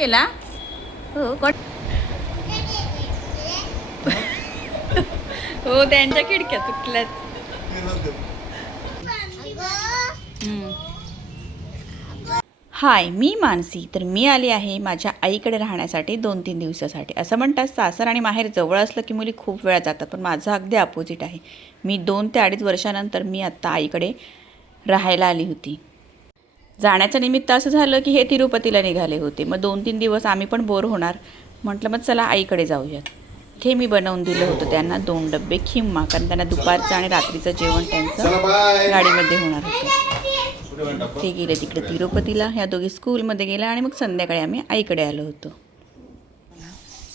केला हो हो त्यांच्या खिडक्या तुटल्यात. हाय, मी मानसी. तर मी आली आहे माझ्या आईकडे राहण्यासाठी 2-3 दिवसासाठी. असं म्हणतात सासर आणि माहेर जवळ असलं की मुली खूप वेळा जातात, पण माझं अगदी अपोजिट आहे. मी 2 ते 2.5 वर्षानंतर मी आत्ता आईकडे राहायला आली होती. जाण्याचं निमित्त असं झालं की हे तिरुपतीला निघाले होते. मग 2-3 दिवस आम्ही पण बोर होणार, म्हटलं मग चला आईकडे जाऊयात. इथे मी बनवून दिलं होतं त्यांना 2 डब्बे खिम्मा, कारण त्यांना दुपारचं आणि रात्रीचं जेवण त्यांचं गाडीमध्ये होणार होतं. ते गेले तिकडे तिरुपतीला, ह्या दोघी स्कूलमध्ये गेल्या आणि मग संध्याकाळी आम्ही आईकडे आलो होतो.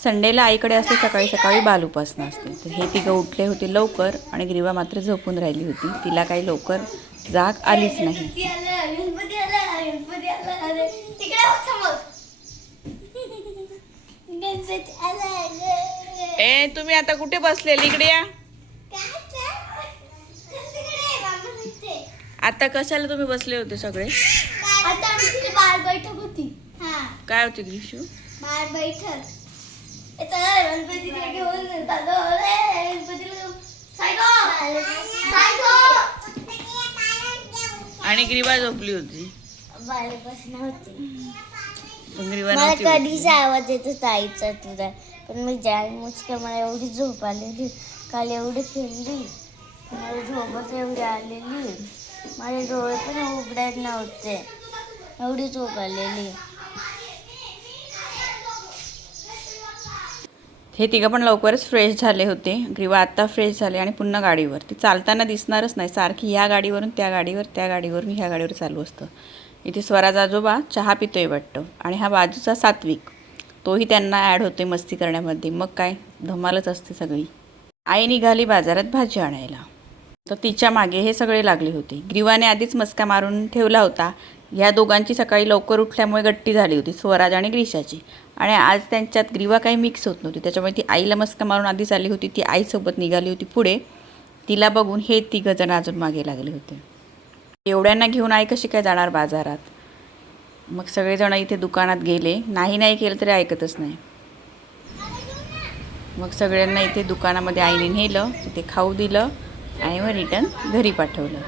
संडेला आईकडे असते सकाळी सकाळी बालूपासनं असते. तर हे तिघं उठले होते लवकर आणि ग्रीवा मात्र झोपून राहिली होती. तिला काही लवकर जाग आलीच नाही. ए तुम्ही आता कुठे बसलेले? इकडे या. आता कशाला तुम्ही बसले होते सगळे? आता आमची बाळ बैठक होती. काय होती ग्रीशू? बाळ बैठक. चला गणपतीला घेऊन आणि ग्रीवा झोपली होती. मला कधीच आवाज येत होता आईचा तुझा, पण मी जाण मुचक्या मला एवढी झोप आलेली, काल एवढी खेळली, मला झोपच एवढी आलेली, माझे डोळे पण उघडत नव्हते, एवढी झोप आलेली. हे तिघं पण लवकरच फ्रेश झाले होते. ग्रीवा आत्ता फ्रेश झाले आणि पुन्हा गाडीवर. ती चालताना दिसणारच नाही, सारखी ह्या गाडीवरून त्या गाडीवर, त्या गाडीवरून ह्या गाडीवर चालू असतं. इथे स्वराज आजोबा चहा पितोय वाटतं आणि हा बाजूचा सात्विक, तोही त्यांना ॲड होते मस्ती करण्यामध्ये. मग काय धमालच असते सगळी. आई निघाली बाजारात भाजी आणायला, तर तिच्या मागे हे सगळे लागले होते. ग्रीवाने आधीच मस्का मारून ठेवला होता. ह्या दोघांची सकाळी लवकर उठल्यामुळे गट्टी झाली होती, स्वराज आणि ग्रीशाची. आणि आज त्यांच्यात ग्रीवा काही मिक्स होत नव्हती, त्याच्यामुळे ती आईला मस्का मारून आधीच आली होती. ती आईसोबत निघाली होती पुढे. तिला बघून हे तिघंजण अजून मागे लागले होते. एवढ्यांना घेऊन आई कशी काय जाणार बाजारात? मग सगळेजण इथे दुकानात गेले. नाही केलं तरी ऐकतच नाही. मग सगळ्यांना इथे दुकानामध्ये आईने नेलं, तिथे खाऊ दिलं आणि मग रिटर्न घरी पाठवलं.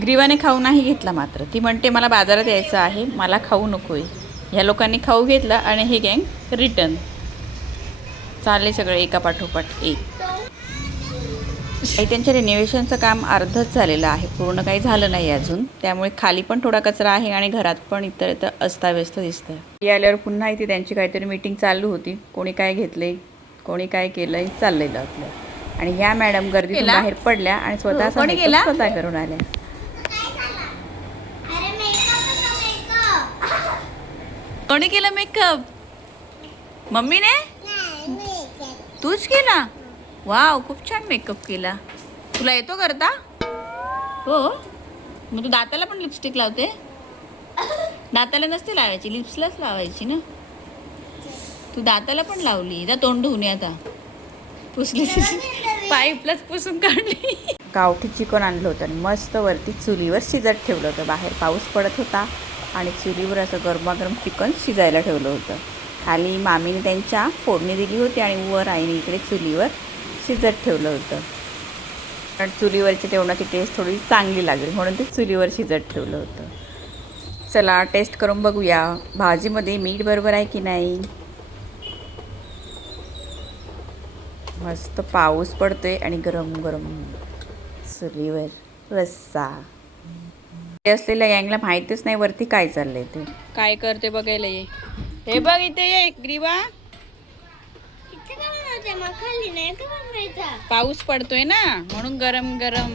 ग्रीवाने खाऊ नाही घेतला मात्र. ती म्हणते मला बाजारात यायचं आहे, मला खाऊ नको आहे. ह्या लोकांनी खाऊ घेतला आणि हे गँग रिटर्न चालले सगळे एका पाठोपाठ एक. काही त्यांच्या रिनोव्हेशनचं काम अर्धच झालेलं आहे, पूर्ण काही झालं नाही अजून. त्यामुळे खाली पण थोडा कचरा आहे आणि घरात पण इतर अस्ताव्यस्त दिसतं. आल्यावर पुन्हा इथे त्यांची काहीतरी मीटिंग चालू होती. कोणी काय घेतलंय, कोणी काय केलंय चाललेलं आपलं. आणि ह्या मॅडम गर्दीतून बाहेर पडल्या आणि स्वतः स्वतः करून आल्या. कोणी केलं मेकअप? मम्मीने? तूच केला? वाव, खूप छान मेकअप केला. तुला येतो करता? हो. मग तू दाताला पण लिपस्टिक लावते? दाताला नसते लावायची, लिप्सलाच लावायची ना. तू दाताला पण लावली. जा तोंड धुवून आता. पुसली पाईपलाच पुसून काढली. गावठी चिकन आणलं होतं आणि मस्त वरती चुलीवर शिजत ठेवलं होतं. बाहेर पाऊस पडत होता आणि चुलीवर असं गरमागरम चिकन शिजायला ठेवलं होतं. खाली मामीने त्यांच्या फोडणी दिली होती आणि वर आईने इकडे चुलीवर शिजत ठेवलं होतं. कारण चुलीवरची जेवणाची टेस्ट थोडी चांगली लागली म्हणून ते चुलीवर शिजत ठेवलं होतं. चला टेस्ट करून बघूया भाजीमध्ये मीठ बरोबर आहे की नाही. मस्त पाऊस पडतोय आणि गरम गरम चुलीवर रस्सा. असलेल्या गँगला माहितीच नाही वरती काय चाललंय ते. काय करते बघायला ये. हे बघ इथे ये ग्रीवा. पाऊस पडतोय ना म्हणून गरम गरम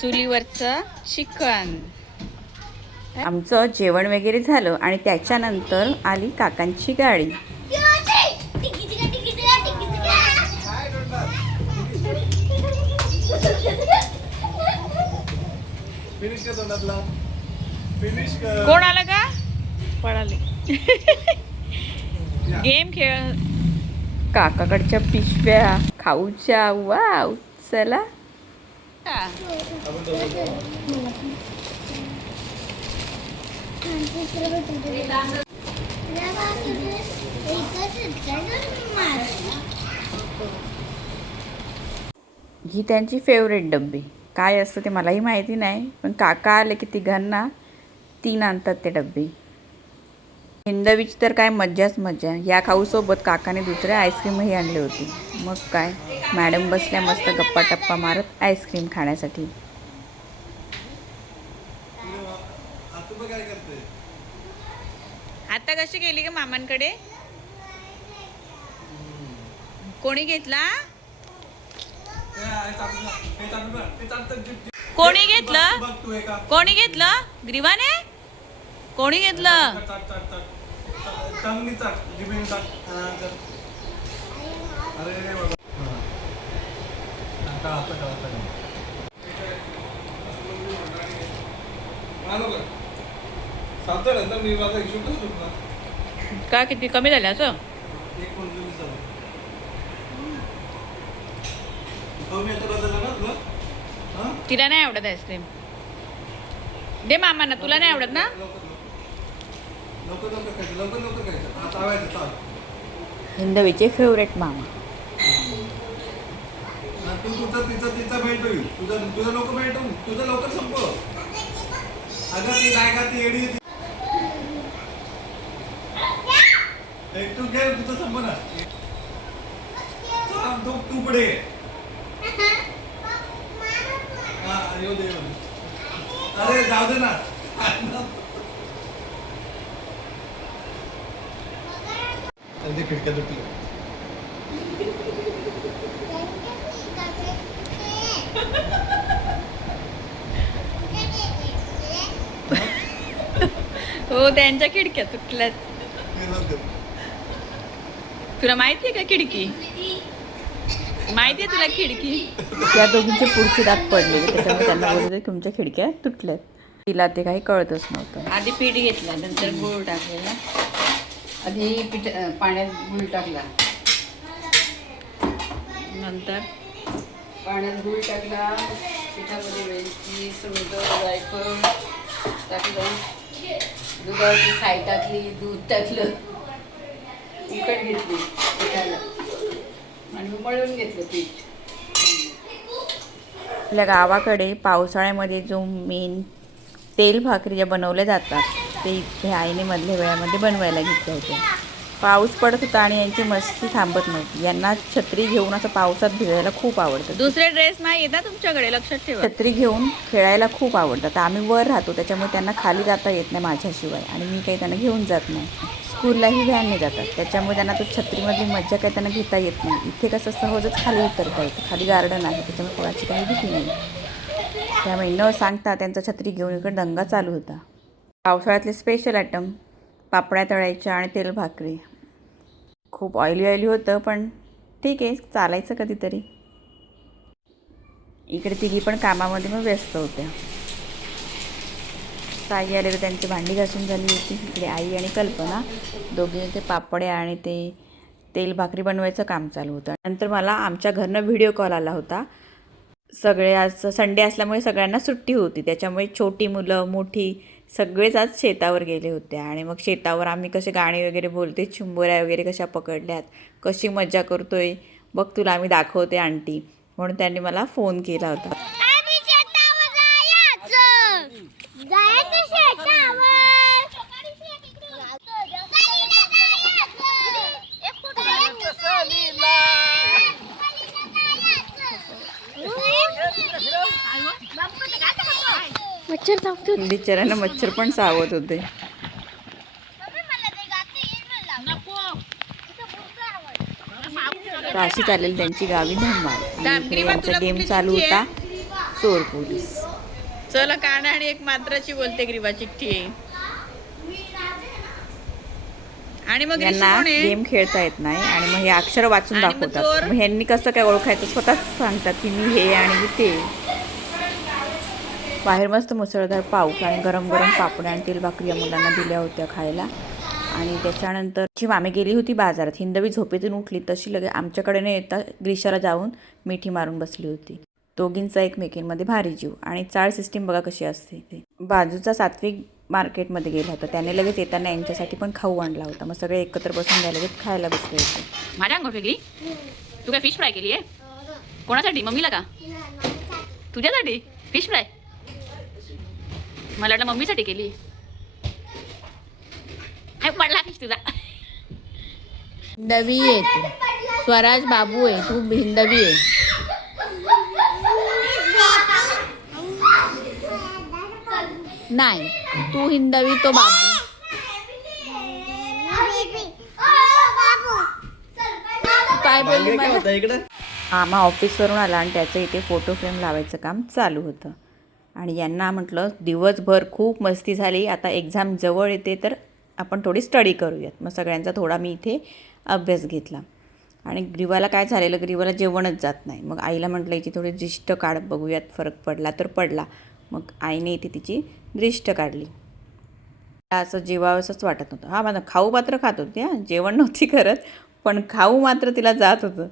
चुलीवरचं चिकन. आमचं जेवण वगैरे झालं आणि त्याच्यानंतर आली काकांची गाडी. कोण आलं का? पळाले. गेम खेळ. काकाकडच्या पिशव्या खाऊच्या. वाव, चला. ही त्यांची फेवरेट डब्बी. काय असतं ते मलाही माहिती नाही, पण काका आले की तिघांना 3 आणतात ते डब्बी. हिंदवीची तर काय मज्जाच मज्जा. या खाऊसोबत काकाने दुसरे आईस्क्रीमही आणले होते. मग काय, मॅडम बसल्या मस्त गप्पा टप्पा मारत आईस्क्रीम खाण्यासाठी. आता कशी गेली ग मामांकडे? कोणी घेतला? कोणी घेतलं? कोणी घेतलं? ग्रीवाने? कोणी घेतलं? का किती कमी झालं असं? तिला नाही आवडत आईस्क्रीम. दे मामांना. तुला नाही आवडत ना? हिंदवीचे फेवरेट मामा. तुझं लोक भेटून तुझं लवकर संपव. अगं ती काय का ती एडी तू घे तुझं संप ना. तू पुढे येऊ दे. अरे जाऊ दे ना. खिडक्या तुटल्या. हो, त्यांच्या खिडक्या तुटल्यात. तुला माहिती आहे का खिडकी? माहिती आहे तुला खिडकी? त्या दोघींचे पुढचे दात पडले, त्याच्यामुळे त्यांना बोलत होते तुमच्या खिडक्या तुटल्यात. तिला ते काही कळतच नव्हतं. आधी पीठ घेतला, नंतर गूळ टाकलेला. आधी पाण्यात गूळ टाकला, नंतर पाण्यात गूळ टाकला, पिठामध्ये वेलची, सुंठ, जायफळ टाकलं, दुधाची साय टाकली, दूध टाकलं, उकड घेतली पिठाला आणि मळून घेतलं पीठ. आपल्या गावाकडे पावसाळ्यामध्ये जो मेन तेल भाकरी ज्या बनवल्या जातात ते इथे आईने मधल्या वेळामध्ये बनवायला घेतल्या होत्या. पाऊस पडत होता आणि यांची मस्ती थांबत नव्हती. यांना छत्री घेऊन असं पावसात भिजायला खूप आवडतं. दुसरे ड्रेस नाही येतात तुमच्याकडे, लक्षात ठेवा. छत्री घेऊन खेळायला खूप आवडतं. आम्ही वर राहतो त्याच्यामुळे त्यांना खाली जाता येत नाही माझ्याशिवाय, आणि मी काही त्यांना घेऊन जात नाही. स्कूललाही व्हॅनने जातात, त्याच्यामुळे त्यांना तो छत्रीमधली मज्जा काही त्यांना घेता येत नाही. इथे कसं सहजच खाली उतरता येतं, खाली गार्डन आहे, त्याच्यामुळे कोणाची काही भीती नाही. त्यामुळे न सांगता त्यांचा छत्री घेऊन इकडे दंगा चालू होता. पावसाळ्यातले स्पेशल आयटम पापड्या तळायच्या आणि तेल भाकरी. खूप ऑइली होतं, पण ठीक आहे, चालायचं कधीतरी. इकडे तिघी पण कामामध्ये मग व्यस्त होत्या. ताई आलेलं त्यांची भांडी घासून झाली होती. इकडे आई आणि कल्पना दोघे ते पापड्या आणि ते तेल भाकरी बनवायचं काम चालू होतं. नंतर मला आमच्या घरनं व्हिडिओ कॉल आला होता. सगळे आज संडे असल्यामुळे सगळ्यांना सुट्टी होती, त्याच्यामुळे छोटी मुलं मोठी सगळेच आज शेतावर गेले होते. आणि मग शेतावर आम्ही कसे गाणे वगैरे बोलते, चिंबोऱ्या वगैरे कशा पकडल्यात, कशी मज्जा करतोय बघ तुला आम्ही दाखवते आंटी, म्हणून त्यांनी मला फोन केला होता. बिचाऱ्यांना मच्छर पण चावत होते. अशी चालेल त्यांची गावी धमाल. यांचा गेम चालू होता चोर पोलीस. चला काना आणि एक मात्राची बोलते ग्रीवा चिठ्ठी. आणि मग यांना गेम खेळता येत नाही आणि मग हे अक्षर वाचून दाखवतात. मग ह्यांनी कसं काय ओळखायचं स्वतःच सांगतात की मी हे आणि मी ते. बाहेर मस्त मुसळधार पाऊस आणि गरम गरम पापड्या आणि तेल भाकरी या मुलांना दिल्या होत्या खायला. आणि त्याच्यानंतर ची मामी गेली होती बाजारात. हिंदवी झोपेतून उठली तशी लगे आमच्याकडे न येता ग्रीशाला जाऊन मिठी मारून बसली होती. दोघींचा एकमेकींमध्ये भारी जीव. आणि चाळ सिस्टीम बघा कशी असते. बाजूचा सात्विक मार्केटमध्ये गेला होता. त्याने लगेच येताना यांच्यासाठी पण खाऊ आणला होता. मग सगळे एकत्र बसून द्यायला लगेच खायला बसले होते. माझ्या अंगावर फेकली? तू काय फिश फ्राय केली आहे? कोणासाठी? मम्मीला का? तुझ्यासाठी फिश फ्राय? मला वाटलं मम्मीसाठी केली. पडला फिश तुझा. हिंदवी आहे तू. स्वराज बाबू आहे तू. हिंदवी आहे. नाही तू हिंदवी तो बाबू. काय बोलली मला? मामा ऑफिसवरून आला आणि त्याचं इथे फोटो फ्रेम लावायचं काम चालू होतं. आणि यांना म्हटलं दिवसभर खूप मस्ती झाली, आता एक्झाम जवळ येते तर आपण थोडी स्टडी करूयात. मग सगळ्यांचा थोडा मी इथे अभ्यास घेतला. आणि ग्रीवाला काय झालेलं, ग्रीवाला जेवणच जात नाही. मग आईला म्हटलं की थोडी दृष्ट काढ बघूयात, फरक पडला तर पडला. मग आईने इथे तिची दृष्ट काढली. असं जेवावंसंच वाटत नव्हतं. हा माझा खाऊ मात्र खात होती, हां जेवण नव्हती करत, पण खाऊ मात्र तिला जात होतं.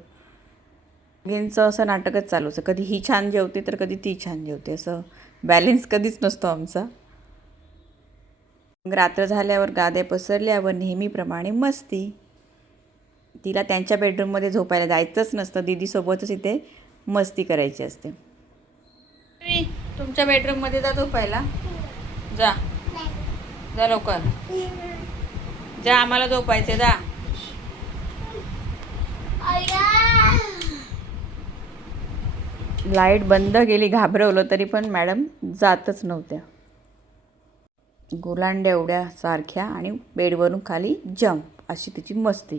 दोघींचं असं नाटकच चालू असं, कधी ही छान जेवते तर कधी ती छान जेवते, असं बॅलेन्स कधीच नसतो आमचा. मग रात्र झाल्यावर गाद्या पसरल्यावर नेहमीप्रमाणे मस्ती. तिला त्यांच्या बेडरूममध्ये झोपायला जायचंच नसतं, दीदीसोबतच इथे मस्ती करायची असते. तुमच्या बेडरूममध्ये जा झोपायला. जा जा लवकर जा, आम्हाला झोपायचे जा. लाईट बंद केली, घाबरवलं तरी पण मॅडम जातच नव्हत्या. गोलांड्या एवढ्या सारख्या आणि बेडवरून खाली जंप, अशी तिची मस्ती.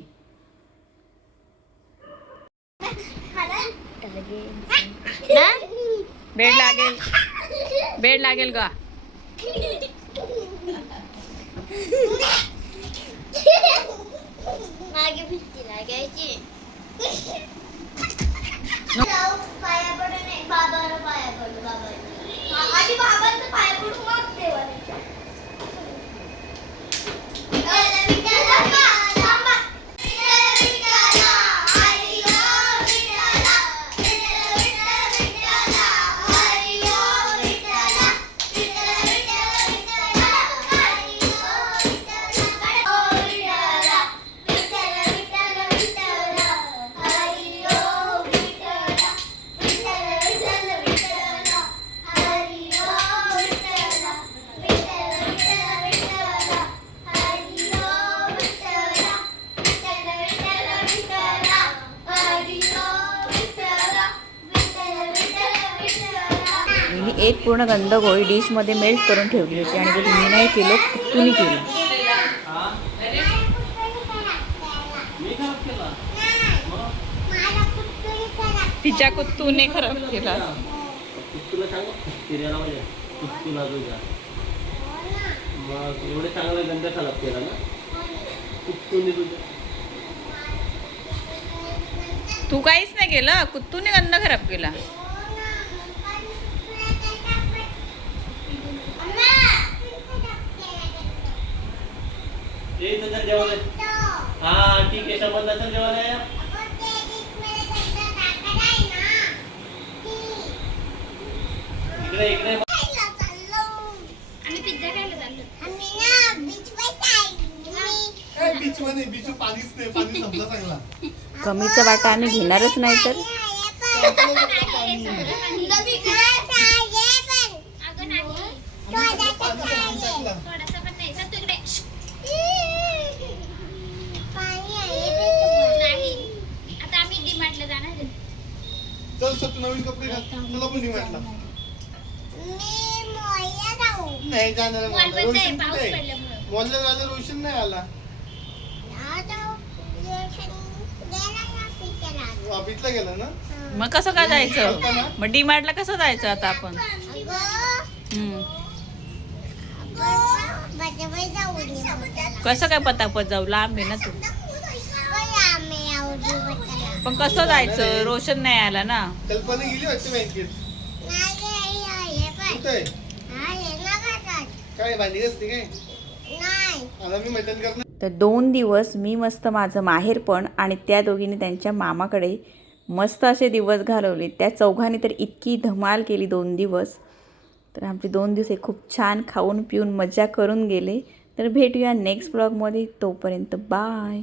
बेड लागेल, बेड लागेल का? मागे भिंती लागायची. पाया पडू नाही, बाबाला पाया पडू. आधी बाबांचं पाया पडू मग देवाला. एक पूर्ण गंध गोळी डिशमध्ये मेल्ट करून ठेवली होती आणि मी नाही केलं, कुत्तूनी केलं. तिच्या कुत्तूने खराब केला. तू काहीच नाही केलं, कुत्तूने गंध खराब केला. हाँ ठीक है, समझ चल जेवायला या. इकडे इकडे कमीचा वाटा आम्ही घेणारच नाही तर. चल सर, तू नवीन कपडे घाल, चला आपण डिमार्टला. नाही जाणार मॉलला झालं, रोशन नाही आला. ऑफिसला गेला ना. मग कसं काय जायचं? मग डीमार्टला कसं जायचं आता आपण? कसं काय पतापत जाऊ? लांब आहे ना तू. पण कसं जायचं? रोशन नाही आला ना. कल्पना गेली वाटते बँकेत. काय भांडी असते काय? आता मी मैदान करणार. तर 2 दिवस मी मस्त माझं माहेरपण आणि त्या दोघींनी त्यांच्या मामाकडे मस्त असे दिवस घालवले. त्या चौघांनी तर इतकी धमाल केली 2 दिवस. तर आमचे 2 दिवस हे खूप छान खाऊन पिऊन मजा करून गेले. तर भेटूया नेक्स्ट ब्लॉगमध्ये. तोपर्यंत बाय.